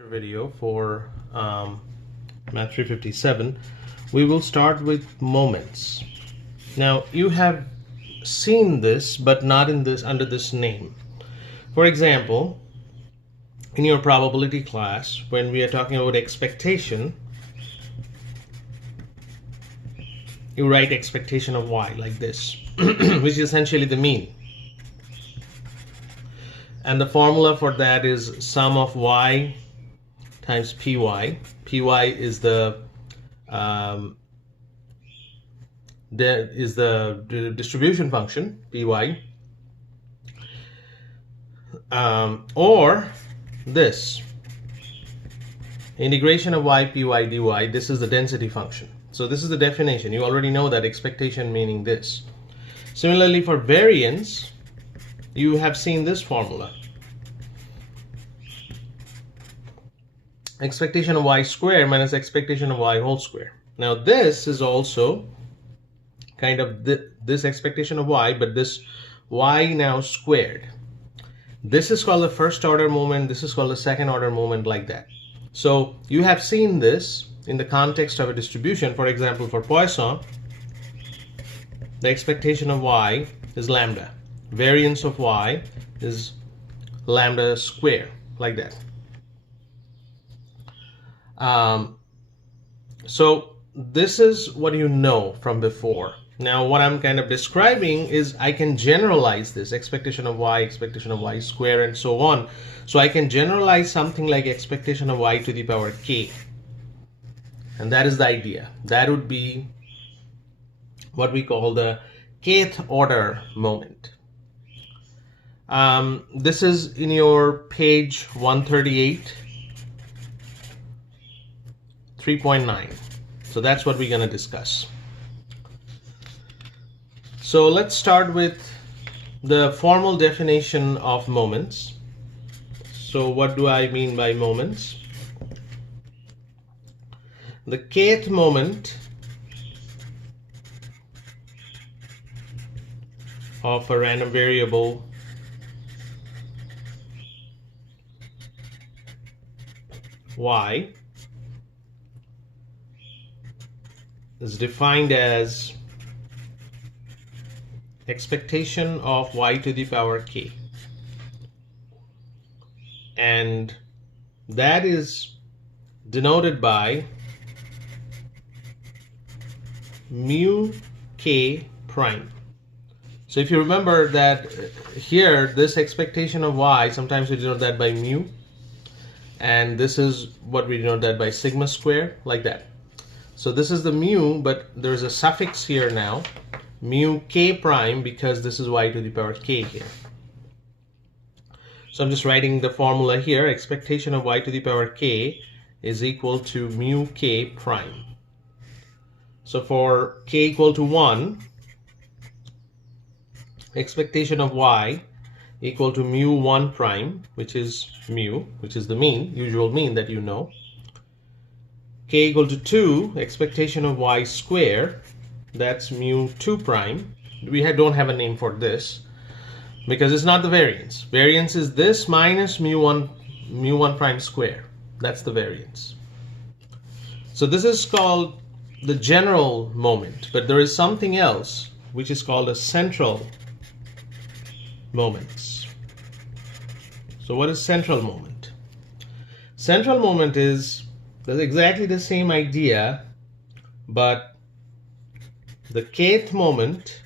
Video for Math 357. We will start with moments. Now you have seen this but not in this under this name. For example, in your probability class, when we are talking about expectation, you write expectation of y like this which is essentially the mean, and the formula for that is sum of y times py. Py is the distribution function, py, or this integration of y py dy. This is the density function. So this is the definition. You already know that expectation meaning this. Similarly, for variance, you have seen this formula. Expectation of y square minus expectation of y whole square. Now this is also kind of this expectation of y, but this y now squared. This is called the first order moment, this is called the second order moment, like that. So you have seen this in the context of a distribution. For example, for Poisson, the expectation of y is lambda. Variance of y is lambda square, like that. So this is what you know from before. Now what I'm kind of describing is I can generalize this expectation of y square, and so on. So I can generalize something like expectation of y to the power k, and that is the idea. That would be what we call the kth order moment. This is in your page 138, 3.9. So that's what we're going to discuss. So let's start with the formal definition of moments. So what do I mean by moments? The kth moment of a random variable y is defined as expectation of y to the power k, and that is denoted by mu k prime. So if you remember that here, this expectation of y, sometimes we denote that by mu, and this is what we denote that by sigma square, like that. So this is the mu, but there's a suffix here now, mu k prime, because this is y to the power k here. So I'm just writing the formula here. Expectation of y to the power k is equal to mu k prime. So for k equal to 1, expectation of y equal to mu 1 prime, which is mu, which is the mean, usual mean that you know. K equal to 2, expectation of y square, that's mu 2 prime. We don't have a name for this because it's not the variance. Variance is this minus mu 1 prime square. That's the variance. So this is called the general moment, but there is something else which is called a central moments. So what is central moment? Central moment is exactly the same idea, but the kth moment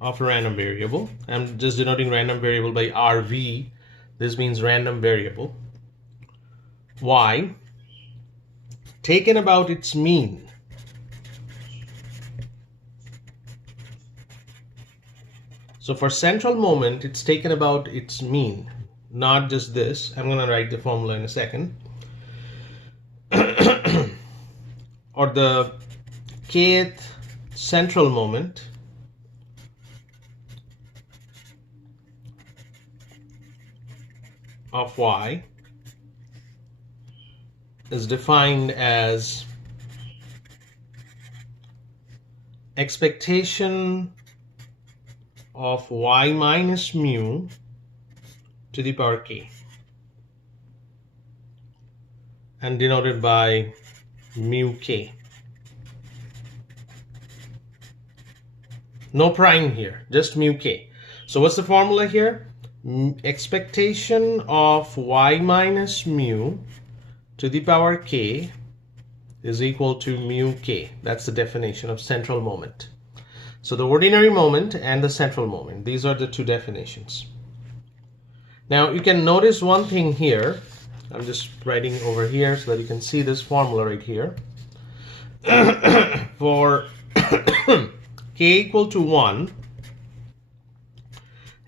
of a random variable. I'm just denoting random variable by RV. This means random variable y taken about its mean. So for central moment, it's taken about its mean, not just this. I'm going to write the formula in a second. Or the kth central moment of y is defined as expectation of y minus mu to the power k, and denoted by mu k. No prime here, just mu k. So what's the formula here? Expectation of y minus mu to the power k is equal to mu k. That's the definition of central moment. So the ordinary moment and the central moment, these are the two definitions. Now you can notice one thing here. I'm just writing over here so that you can see this formula right here. For k equal to 1,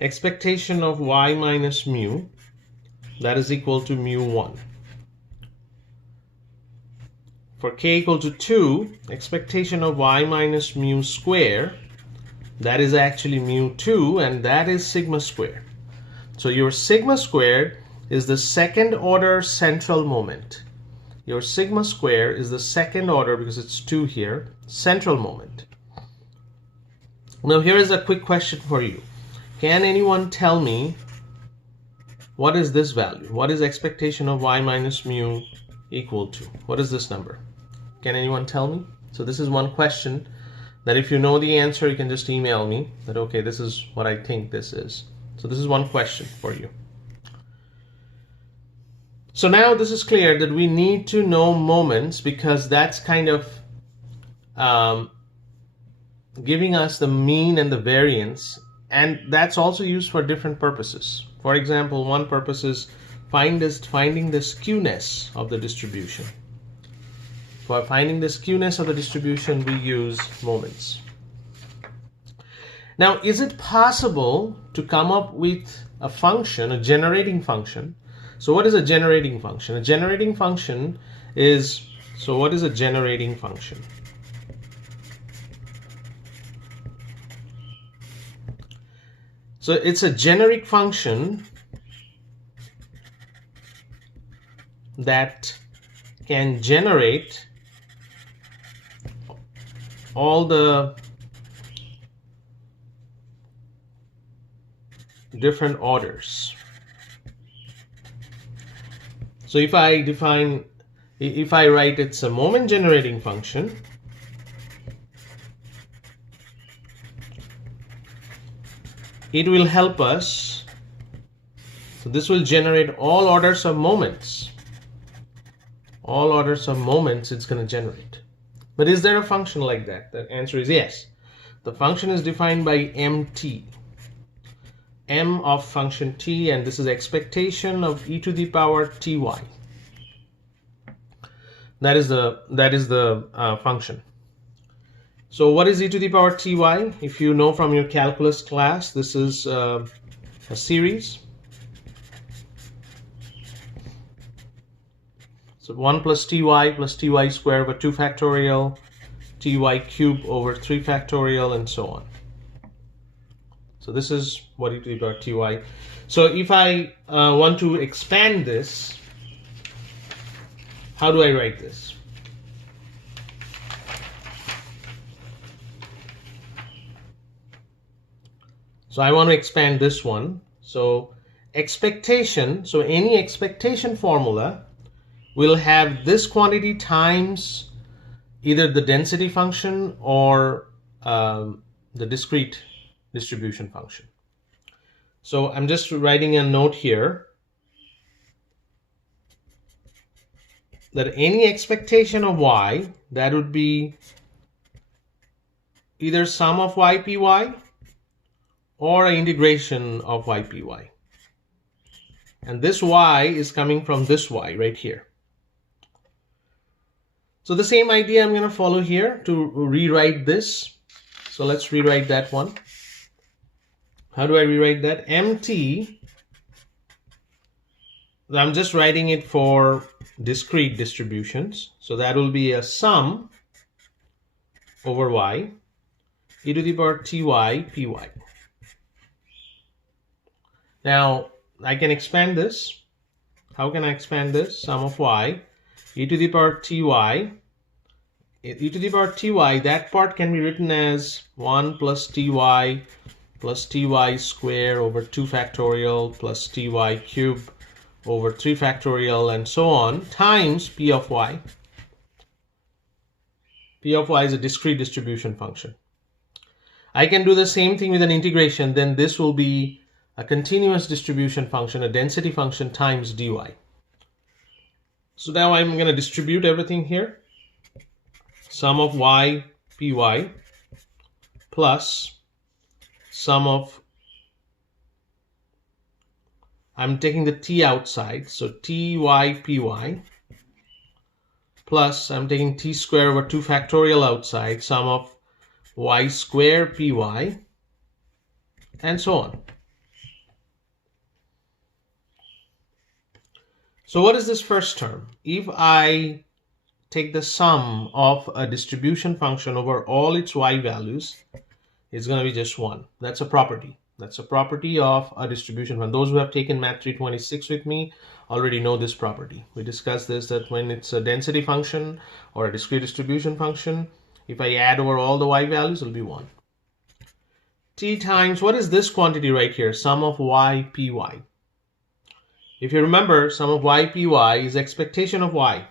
expectation of y minus mu, that is equal to mu 1. For k equal to 2, expectation of y minus mu square, that is actually mu 2, and that is sigma squared. So your sigma squared is the second order central moment. Your sigma square is the second order, because it's 2 here, central moment. Now here is a quick question for you. Can anyone tell me what is this value? What is expectation of y minus mu equal to? What is this number? Can anyone tell me? So this is one question that if you know the answer, you can just email me that, okay, this is what I think this is. So this is one question for you. So now this is clear that we need to know moments, because that's kind of giving us the mean and the variance, and that's also used for different purposes. For example, one purpose is finding the skewness of the distribution. For finding the skewness of the distribution, we use moments. Now, is it possible to come up with a function, a generating function? So what is a generating function? A generating function is, so what is a generating function? So it's a generic function that can generate all the different orders. So if I write it's a moment generating function, it will help us. So this will generate all orders of moments. All orders of moments it's going to generate. But is there a function like that? The answer is yes. The function is defined by mt. M of function t, and this is expectation of e to the power ty. That is the function. So what is e to the power ty? If you know from your calculus class, this is a series. So 1 plus ty squared over 2 factorial, ty cubed over 3 factorial, and so on. So this is what e to the power ty. So if I want to expand this, how do I write this? So I want to expand this one. So expectation, so any expectation formula will have this quantity times either the density function or the discrete distribution function. So I'm just writing a note here that any expectation of y, that would be either sum of ypy or an integration of ypy. And this y is coming from this y right here. So the same idea I'm going to follow here to rewrite this. So let's rewrite that one. How do I rewrite that? mt, I'm just writing it for discrete distributions. So that will be a sum over y, e to the power ty py. Now I can expand this. How can I expand this? Sum of y, e to the power ty, e to the power ty, that part can be written as 1 plus ty plus ty square over 2 factorial plus ty cube over 3 factorial and so on times p of y. P of y is a discrete distribution function. I can do the same thing with an integration. Then this will be a continuous distribution function, a density function times dy. So now I'm going to distribute everything here. Sum of y py plus sum of, I'm taking the t outside, so ty py plus I'm taking t square over 2 factorial outside, sum of y square py and so on. So what is this first term? If I take the sum of a distribution function over all its y values, it's going to be just 1. That's a property. That's a property of a distribution function. Those who have taken Math 326 with me already know this property. We discussed this, that when it's a density function or a discrete distribution function, if I add over all the y values, it'll be 1. T times, what is this quantity right here? Sum of y py. If you remember, sum of y py is expectation of y,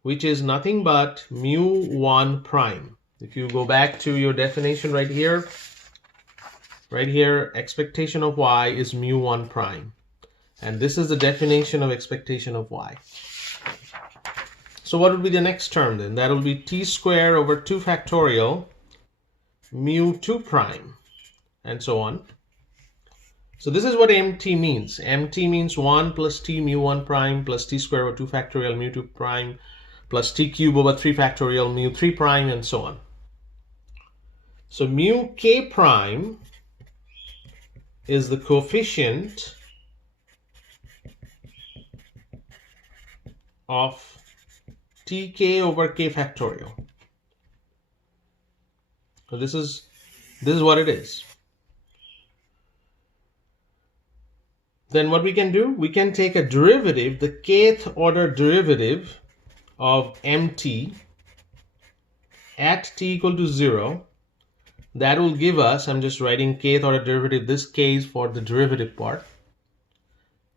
which is nothing but mu1 prime. If you go back to your definition right here, expectation of y is mu1 prime. And this is the definition of expectation of y. So what would be the next term then? That will be t square over 2 factorial mu2 prime and so on. So this is what mt means. Mt means 1 plus t mu1 prime plus t square over 2 factorial mu2 prime plus t cube over 3 factorial mu3 prime and so on. So mu k prime is the coefficient of tk over k factorial. So this is what it is. Then what we can do, we can take a derivative, the kth order derivative of mt at t equal to 0. That will give us, I'm just writing kth order derivative, this k is for the derivative part.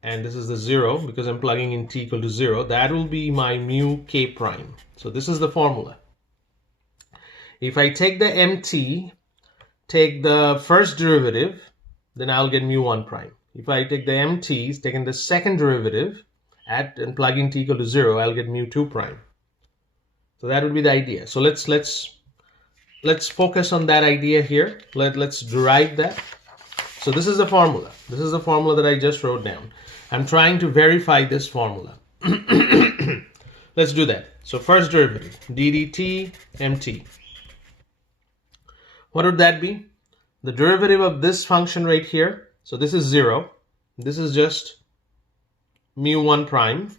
And this is the 0 because I'm plugging in t equal to 0. That will be my mu k prime. So this is the formula. If I take the mt, take the first derivative, then I'll get mu1 prime. If I take the mt, taking the second derivative and plug in t equal to 0, I'll get mu2 prime. So that would be the idea. So let's focus on that idea here. Let's derive that. So this is the formula. This is the formula that I just wrote down. I'm trying to verify this formula. Let's do that. So first derivative, ddt mt. What would that be? The derivative of this function right here. So this is 0. This is just mu1 prime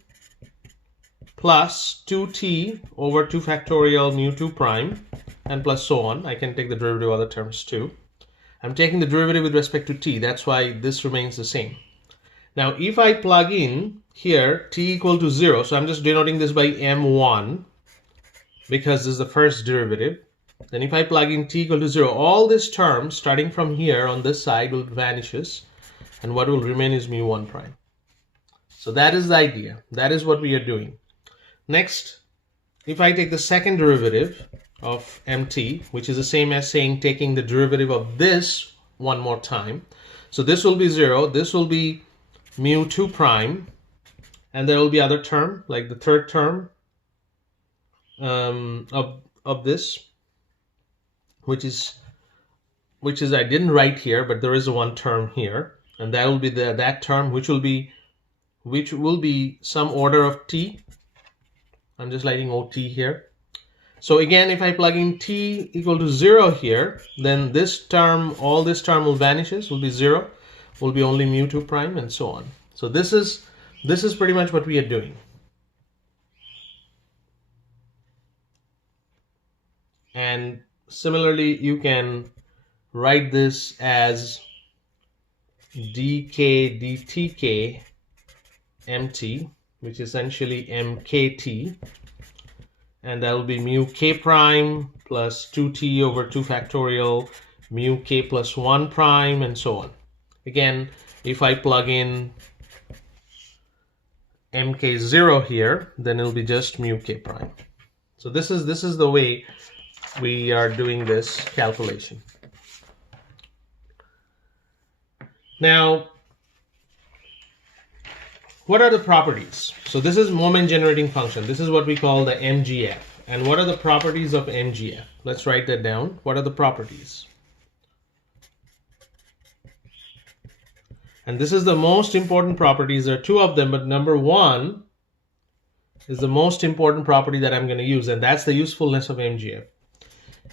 plus 2t over 2 factorial mu2 prime and plus so on. I can take the derivative of other terms too. I'm taking the derivative with respect to t. That's why this remains the same. Now if I plug in here t equal to 0, so I'm just denoting this by m1 because this is the first derivative. Then if I plug in t equal to 0, all these terms starting from here on this side will vanishes, and what will remain is mu1 prime. So that is the idea. That is what we are doing. Next, if I take the second derivative of mt, which is the same as saying taking the derivative of this one more time. So this will be 0, this will be mu2 prime, and there will be other term, like the third term of this, which is I didn't write here, but there is a one term here, and that will be that term which will be some order of t. I'm just writing OT here. So again, if I plug in t equal to 0 here, then this term, all this term will vanishes, will be 0, will be only mu2 prime and so on. So this is pretty much what we are doing. And similarly, you can write this as dk dtk mt, which is essentially mkt, and that will be mu k prime plus 2t over 2 factorial mu k plus 1 prime, and so on. Again, if I plug in mk0 here, then it'll be just mu k prime. So this is the way we are doing this calculation. Now, what are the properties? So this is moment generating function. This is what we call the MGF. And what are the properties of MGF? Let's write that down. What are the properties? And this is the most important properties. There are two of them, but number one is the most important property that I'm going to use, and that's the usefulness of MGF.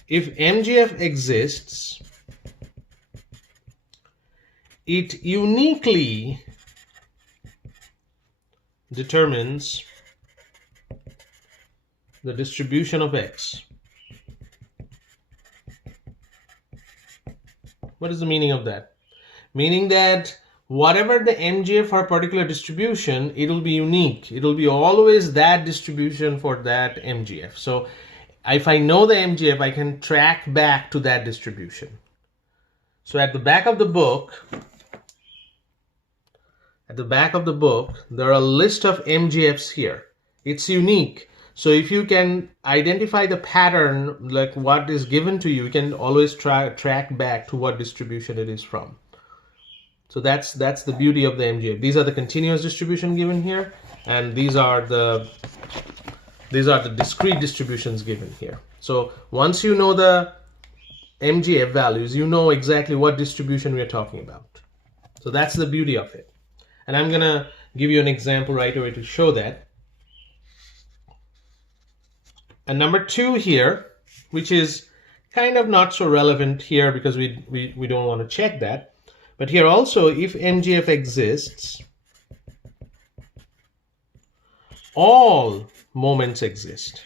If MGF exists, it uniquely determines the distribution of X. What is the meaning of that? Meaning that whatever the MGF for a particular distribution, it'll be unique. It'll be always that distribution for that MGF. So if I know the MGF, I can track back to that distribution. So at the back of the book, there are a list of MGFs here. It's unique. So if you can identify the pattern, like what is given to you, you can always track back to what distribution it is from. So that's the beauty of the MGF. These are the continuous distribution given here, and these are the discrete distributions given here. So once you know the MGF values, you know exactly what distribution we are talking about. So that's the beauty of it. And I'm gonna give you an example right away to show that. And number two here, which is kind of not so relevant here because we don't want to check that. But here also, if MGF exists, all moments exist.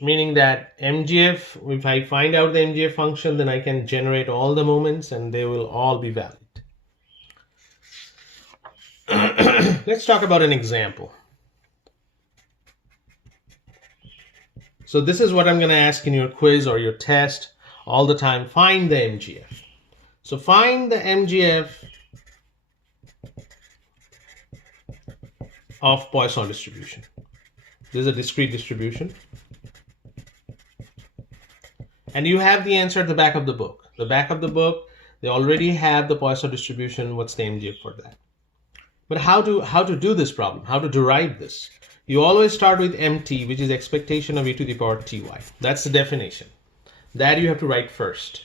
Meaning that MGF, if I find out the MGF function, then I can generate all the moments and they will all be valid. Let's talk about an example. So this is what I'm going to ask in your quiz or your test all the time. Find the MGF. So find the MGF of Poisson distribution. This is a discrete distribution. And you have the answer at the back of the book. The back of the book, they already have the Poisson distribution. What's the MGF for that? But how to do this problem? How to derive this? You always start with MT, which is expectation of e to the power ty. That's the definition. That you have to write first.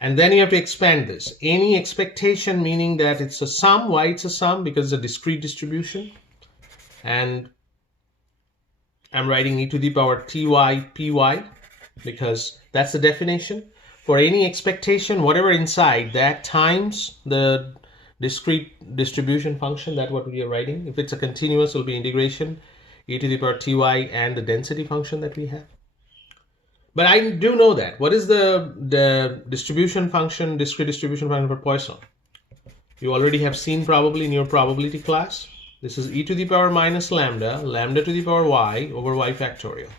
And then you have to expand this. Any expectation, meaning that it's a sum. Why it's a sum? Because it's a discrete distribution. And I'm writing e to the power ty py because that's the definition. For any expectation, whatever inside that times the discrete distribution function, that's what we are writing. If it's a continuous, it will be integration e to the power ty and the density function that we have. But I do know that. What is the distribution function, discrete distribution function for Poisson? You already have seen probably in your probability class. This is e to the power minus lambda, lambda to the power y over y factorial.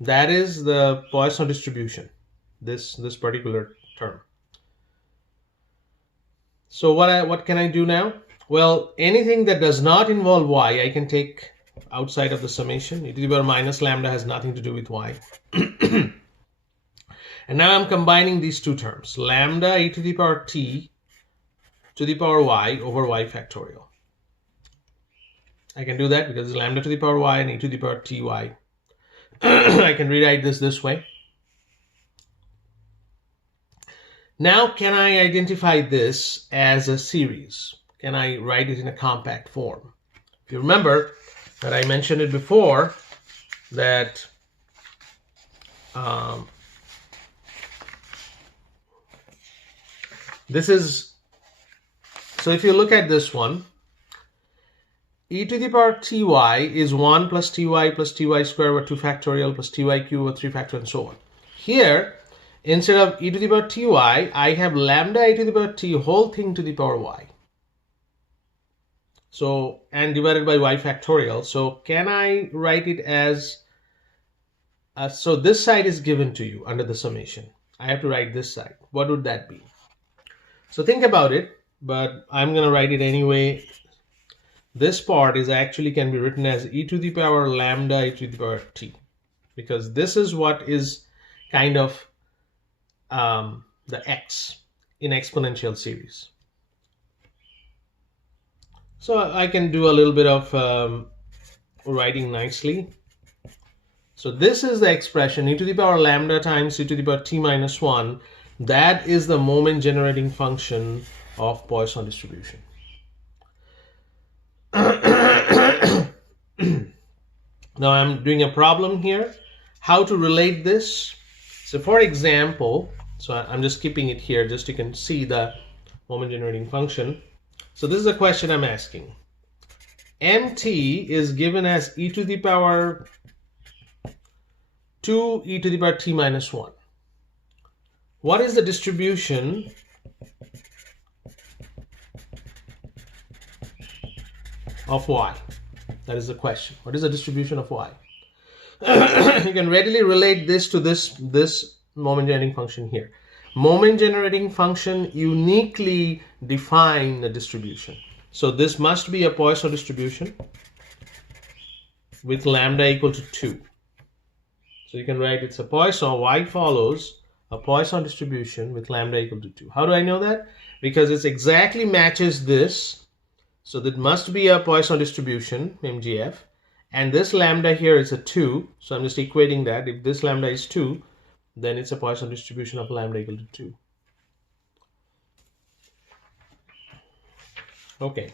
That is the Poisson distribution, this particular term. So what can I do now? Well, anything that does not involve y, I can take outside of the summation. E to the power minus lambda has nothing to do with y. And now I'm combining these two terms, lambda e to the power t to the power y over y factorial. I can do that because it's lambda to the power y and e to the power ty. I can rewrite this way. Now, can I identify this as a series? Can I write it in a compact form? If you remember that I mentioned it before, that this is, so if you look at this one, e to the power ty is 1 plus ty square over 2 factorial plus ty cube over 3 factorial and so on. Here, instead of e to the power ty, I have lambda e to the power t whole thing to the power y. So, and divided by y factorial. So can I write it as, so this side is given to you under the summation. I have to write this side. What would that be? So think about it, but I'm going to write it anyway. This part is actually can be written as e to the power lambda e to the power t, because this is what is kind of the x in exponential series. So I can do a little bit of writing nicely. So this is the expression e to the power lambda times e to the power t minus 1. That is the moment generating function of Poisson distribution. Now I'm doing a problem here. How to relate this? So for example, so I'm just keeping it here just so you can see the moment generating function. So this is a question I'm asking. MT is given as e to the power 2 e to the power t minus 1. What is the distribution of y? That is the question. What is the distribution of y? You can readily relate this to this moment generating function here. Moment generating function uniquely define the distribution. So this must be a Poisson distribution with lambda equal to 2. So you can write it's a Poisson, y follows a Poisson distribution with lambda equal to 2. How do I know that? Because it exactly matches this. So that must be a Poisson distribution, MGF. And this lambda here is a 2. So I'm just equating that. If this lambda is 2, then it's a Poisson distribution of lambda equal to 2. Okay.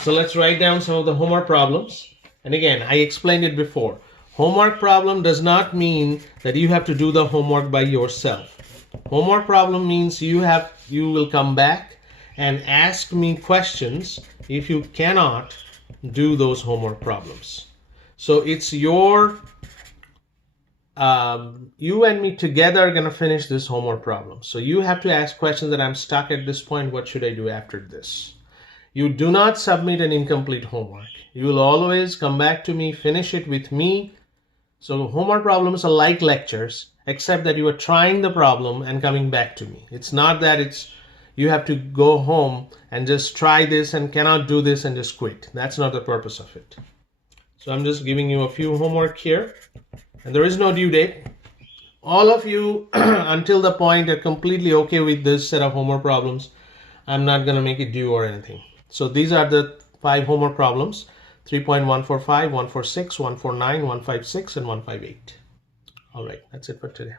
So let's write down some of the homework problems. And again, I explained it before. Homework problem does not mean that you have to do the homework by yourself. Homework problem means you will come back and ask me questions if you cannot do those homework problems. So it's your, you and me together are going to finish this homework problem. So you have to ask questions that I'm stuck at this point. What should I do after this? You do not submit an incomplete homework. You will always come back to me, finish it with me. So homework problems are like lectures, except that you are trying the problem and coming back to me. It's not that you have to go home and just try this and cannot do this and just quit. That's not the purpose of it. So I'm just giving you a few homework here. And there is no due date. All of you, until the point, are completely okay with this set of homework problems. I'm not going to make it due or anything. So these are the 5 homework problems. 3.145, 146, 149, 156, and 158. All right, that's it for today.